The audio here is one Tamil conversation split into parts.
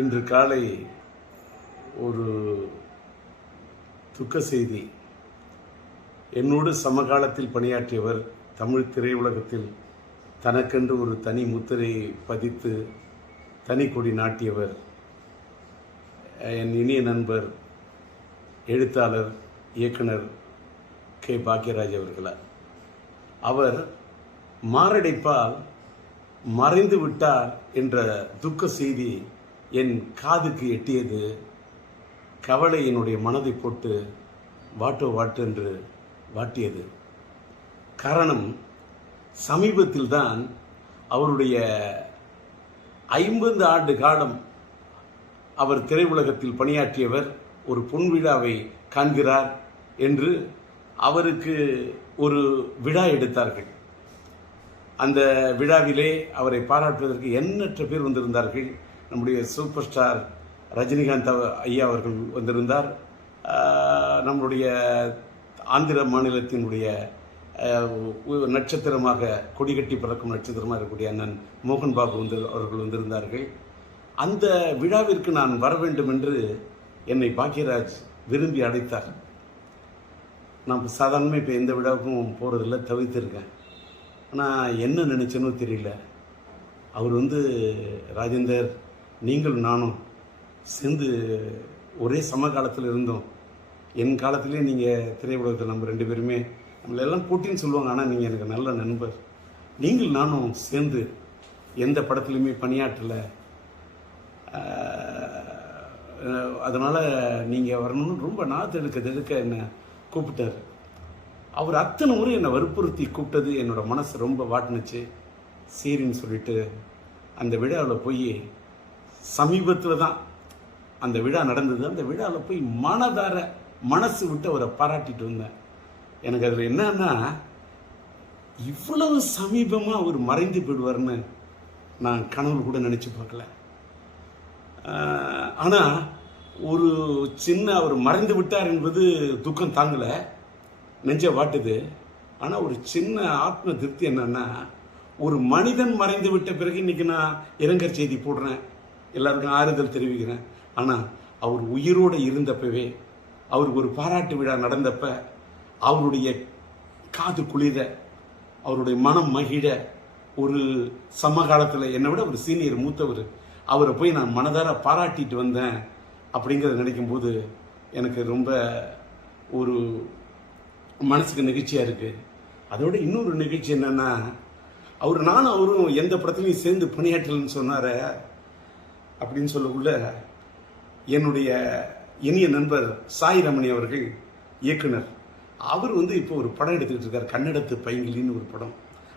இன்று காலை ஒரு துக்க செய்தி. என்னோடு சமகாலத்தில் பணியாற்றியவர், தமிழ் திரையுலகத்தில் தனக்கென்று ஒரு தனி முத்திரையை பதித்து தனி கொடி நாட்டியவர், என் இனிய நண்பர், எழுத்தாளர், இயக்குனர் கே. பாக்யராஜ் அவர்களார். அவர் மாரடைப்பால் மறைந்து விட்டார் என்ற துக்க செய்தி என் காதுக்கு எட்டியது. கவலை என்னுடைய மனதை போட்டு வாட்டு என்று வாட்டியது. காரணம், சமீபத்தில்தான் அவருடைய 50 ஆண்டு காலம் அவர் திரையுலகத்தில் பணியாற்றியவர் ஒரு பொன்விழாவை காண்கிறார் என்று அவருக்கு ஒரு விழா எடுத்தார்கள். அந்த விழாவிலே அவரை பாராட்டுவதற்கு எண்ணற்ற பேர் வந்திருந்தார்கள். நம்முடைய சூப்பர் ஸ்டார் ரஜினிகாந்த் ஐயா அவர்கள் வந்திருந்தார். நம்முடைய ஆந்திர மாநிலத்தினுடைய நட்சத்திரமாக கொடிகட்டி பறக்கும் நட்சத்திரமாக இருக்கக்கூடிய அண்ணன் மோகன் பாபு அவர்கள் வந்திருந்தார்கள். அந்த விழாவிற்கு நான் வர வேண்டும் என்று என்னை பாக்யராஜ் விரும்பி அழைத்தார். நான் சாதாரணமாக இப்போ எந்த விழாவுக்கும் போகிறதில்ல, தவிர்த்திருக்கேன். ஆனால் என்ன நினச்சேனோ தெரியல. அவர் ராஜேந்தர், நீங்கள் நானும் சேர்ந்து ஒரே சமகாலத்தில் இருந்தோம். என் காலத்திலே நீங்கள் திரையுலகத்தில் நம்ம 2 பேருமே நம்மளெல்லாம் போட்டின்னு சொல்லுவாங்க. ஆனால் நீங்கள் எனக்கு நல்ல நண்பர். நீங்கள் நானும் சேர்ந்து எந்த படத்துலையுமே பணியாற்றலை, அதனால் நீங்கள் வரணும்னு ரொம்ப நாற்று எடுக்க என்னை கூப்பிட்டார். அவர் அத்தனை முறை என்னை வற்புறுத்தி கூப்பிட்டது என்னோட மனசு ரொம்ப வாட்டினுச்சு. சரின்னு சொல்லிட்டு அந்த விழாவில் போய், சமீபத்தில் தான் அந்த விழா நடந்தது, அந்த விழாவில் போய் மனதார மனசு விட்டு அவரை பாராட்டிட்டு வந்தேன். எனக்கு அதில் என்னன்னா, இவ்வளவு சமீபமாக அவர் மறைந்து போயிடுவார்னு நான் கனவு கூட நினச்சி பார்க்கல. ஆனால் ஒரு சின்ன அவர் மறைந்து விட்டார் என்பது துக்கம் தாங்கலை, நெஞ்ச வாட்டுது. ஆனால் ஒரு சின்ன ஆத்ம திருப்தி என்னன்னா, ஒரு மனிதன் மறைந்து விட்ட பிறகு இன்னைக்கு நான் இரங்கல் செய்தி போடுறேன், எல்லாருக்கும் ஆறுதல் தெரிவிக்கிறேன். ஆனால் அவர் உயிரோடு இருந்தப்பவே, அவருக்கு ஒரு பாராட்டு விழா நடந்தப்ப அவருடைய காது குளிர, அவருடைய மனம் மகிழ, ஒரு சமகாலத்தில் என்னை விட ஒரு சீனியர் மூத்தவர், அவரை போய் நான் மனதார பாராட்டிட்டு வந்தேன் அப்படிங்கிறத நினைக்கும் போது எனக்கு ரொம்ப ஒரு மனசுக்கு நெகிழ்ச்சியாக இருக்குது. அதோட இன்னொரு நிகழ்ச்சி என்னன்னா, நானும் அவரும் எந்த படத்துலையும் சேர்ந்து பணியாற்றலன்னு சொன்னார அப்படின்னு சொல்லக்குள்ள, என்னுடைய இனிய நண்பர் சாய் ரமணி அவர்கள், இயக்குனர், அவர் இப்போ ஒரு படம் எடுத்துக்கிட்டு இருக்கார், கன்னடத்து பைங்கிலின்னு ஒரு படம்.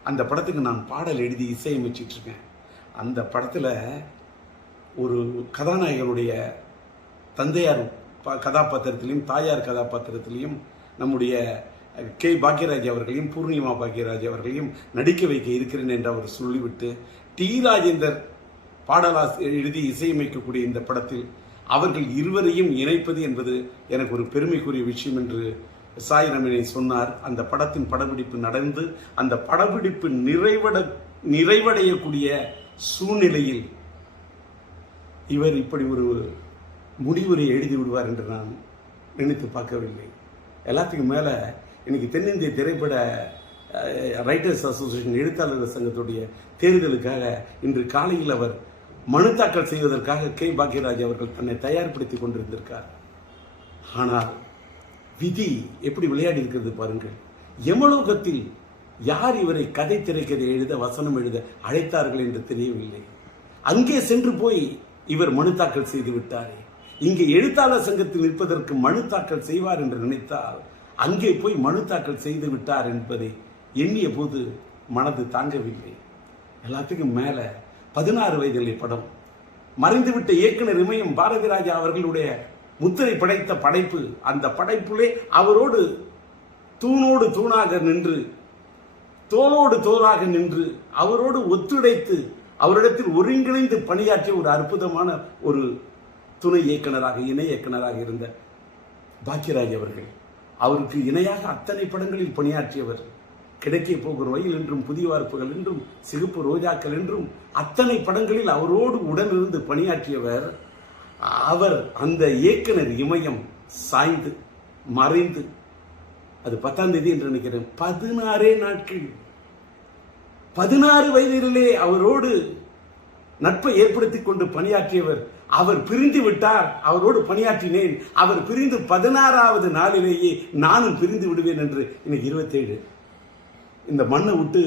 அந்த படத்துக்கு நான் பாடல் எழுதி இசையமைச்சிட்டு இருக்கேன். அந்த படத்தில் ஒரு கதாநாயகனுடைய தந்தையார் கதாபாத்திரத்திலையும் தாயார் கதாபாத்திரத்திலையும் நம்முடைய கே. பாக்யராஜ் அவர்களையும் பூர்ணிமா பாக்யராஜ் அவர்களையும் நடிக்க வைக்க இருக்கிறேன் என்று அவர் சொல்லிவிட்டு, டி. ராஜேந்தர் பாடலாசிரியர் எழுதி இசையமைக்கக்கூடிய இந்த படத்தில் அவர்கள் இருவரையும் இணைப்பது என்பது எனக்கு ஒரு பெருமைக்குரிய விஷயம் என்று சாய் ரமணி சொன்னார். அந்த படத்தின் படப்பிடிப்பு நடந்து அந்த படப்பிடிப்பு நிறைவடையக்கூடிய சூழ்நிலையில் இவர் இப்படி ஒரு முடிவுரை எழுதி விடுவார் என்று நான் நினைத்து பார்க்கவில்லை. எல்லாத்துக்கும் மேலே இன்னைக்கு தென்னிந்திய திரைப்பட ரைட்டர்ஸ் அசோசியேஷன், எழுத்தாளர்கள் சங்கத்துடைய தேர்தலுக்காக இன்று காலையில் அவர் மனு தாக்கல் செய்வதற்காக கே. பாக்யராஜ் அவர்கள் தன்னை தயார்படுத்தி கொண்டிருந்திருக்கார். ஆனால் விதி எப்படி விளையாடி இருக்கிறது பாருங்கள். யமலோகத்தில் யார் இவரை கதை திரைக்கதை எழுத, வசனம் எழுத அழைத்தார்கள் என்று தெரியவில்லை. அங்கே சென்று போய் இவர் மனு தாக்கல் செய்து விட்டாரே. இங்கே எழுத்தாளர் சங்கத்தில் நிற்பதற்கு மனு தாக்கல் செய்வார் என்று நினைத்தால் அங்கே போய் மனு தாக்கல் செய்து விட்டார் என்பதை எண்ணிய போது மனது தாங்கவில்லை. எல்லாத்துக்கும் மேல 16 வயதிலே படம், மறைந்துவிட்ட இயக்குனர் இமயம் பாரதி ராஜா அவர்களுடைய முத்திரை படைத்த படைப்பு. அந்த படைப்பிலே அவரோடு தூணோடு தூணாக நின்று, தோளோடு தோளாக நின்று, அவரோடு ஒத்துழைத்து, அவரிடத்தில் ஒருங்கிணைந்து பணியாற்றிய ஒரு அற்புதமான ஒரு துணை இயக்குனராக, இணை இயக்குனராக இருந்த பாக்யராஜ் அவர்கள், அவருக்கு இணையாக அத்தனை படங்களில் பணியாற்றியவர். கிடைக்க போகிற ரயில் என்றும், புதிய வார்ப்புகள் என்றும், சிகப்பு ரோஜாக்கள் என்றும் அத்தனை படங்களில் அவரோடு உடனிருந்து பணியாற்றியவர். அவர் அந்த இயக்குனர் இமயம் சாய்ந்து மறைந்து, அது 10ஆம் தேதி என்று நினைக்கிறேன், 16 நாட்கள், 16 வயதிலே அவரோடு நட்பை ஏற்படுத்திக் கொண்டு பணியாற்றியவர். அவர் பிரிந்து விட்டார், அவரோடு பணியாற்றினேன். அவர் பிரிந்து 16வது நாளிலேயே நானும் பிரிந்து விடுவேன் என்று. இன்னைக்கு 27. இந்த மண்ணை விட்டு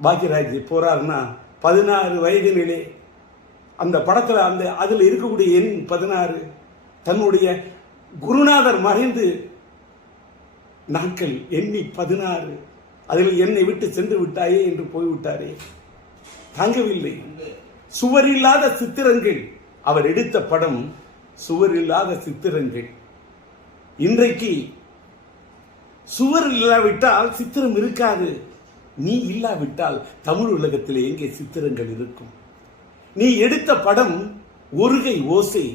பாக்யராஜ் போறாருன்னா 16 வயதிலே அந்த படத்துல அதுல இருக்கக்கூடிய எண் 16. தன்னுடைய குருநாதர் மறைந்து நாட்கள் எண்ணி 16, அதில் என்னை விட்டு சென்று விட்டாயே என்று போய்விட்டாரே, தாங்கவில்லை. சுவர் இல்லாத சித்திரங்கள். அவர் எடுத்த படம் சுவர் இல்லாத சித்திரங்கள். இன்றைக்கு சுவர் இல்லாவிட்டால் சித்திரம் இருக்காது. நீ இல்லாவிட்டால் தமிழ் உலகத்தில் எங்கே சித்திரங்கள் இருக்கும்? நீ எடுத்த படம் ஒருகை ஓசை.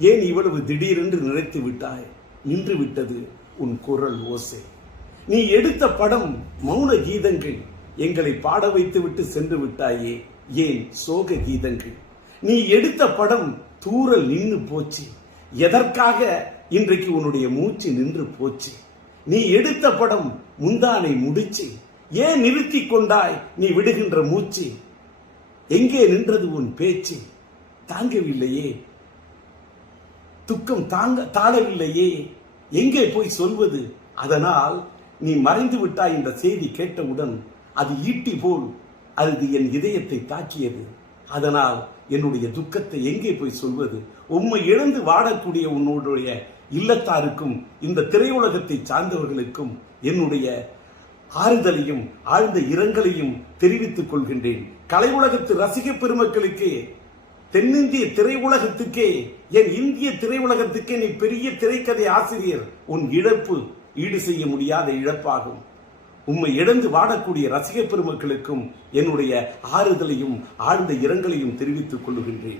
ஏன் இவ்வளவு திடீரென்று நிறைத்து விட்டாய்? நின்று விட்டது உன் குரல் ஓசை. நீ எடுத்த படம் மௌன கீதங்கள். எங்களை பாட வைத்து விட்டு சென்று விட்டாயே, ஏன் சோக கீதங்கள்? நீ எடுத்த படம் தூரல் நின்று போச்சு. எதற்காக இன்றைக்கு உன்னுடைய மூச்சு நின்று போச்சு? நீ எடுத்த படம் முந்தானை முடிச்சு. ஏன் நிறுத்தி கொண்டாய் நீ விடுகின்ற மூச்சு? எங்கே நின்றது உன் பேச்சு? தாங்கவில்லையே, துக்கம் தாழவில்லையே, எங்கே போய் சொல்வது? அதனால் நீ மறைந்து விட்டாய் என்ற செய்தி கேட்டவுடன் அது ஈட்டி போல் அது என் இதயத்தை தாக்கியது. அதனால் என்னுடைய துக்கத்தை எங்கே போய் சொல்வது? உம்மை இழந்து வாடக்கூடிய உன்னுடைய இல்லத்தாருக்கும் இந்த திரையுலகத்தை சார்ந்தவர்களுக்கும் என்னுடைய ஆறுதலையும் ஆழ்ந்த இரங்கலையும் தெரிவித்துக் கொள்கின்றேன். கலை உலகத்து ரசிக பெருமக்களுக்கு, தென்னிந்திய திரையுலகத்துக்கே, என் இந்திய திரையுலகத்துக்கே நீ பெரிய திரைக்கதை ஆசிரியர். உன் இழப்பு ஈடு செய்ய முடியாத இழப்பாகும். உம்மை இழந்து வாடக்கூடிய ரசிக பெருமக்களுக்கும் என்னுடைய ஆறுதலையும் ஆழ்ந்த இரங்கலையும் தெரிவித்துக் கொள்கின்றேன்.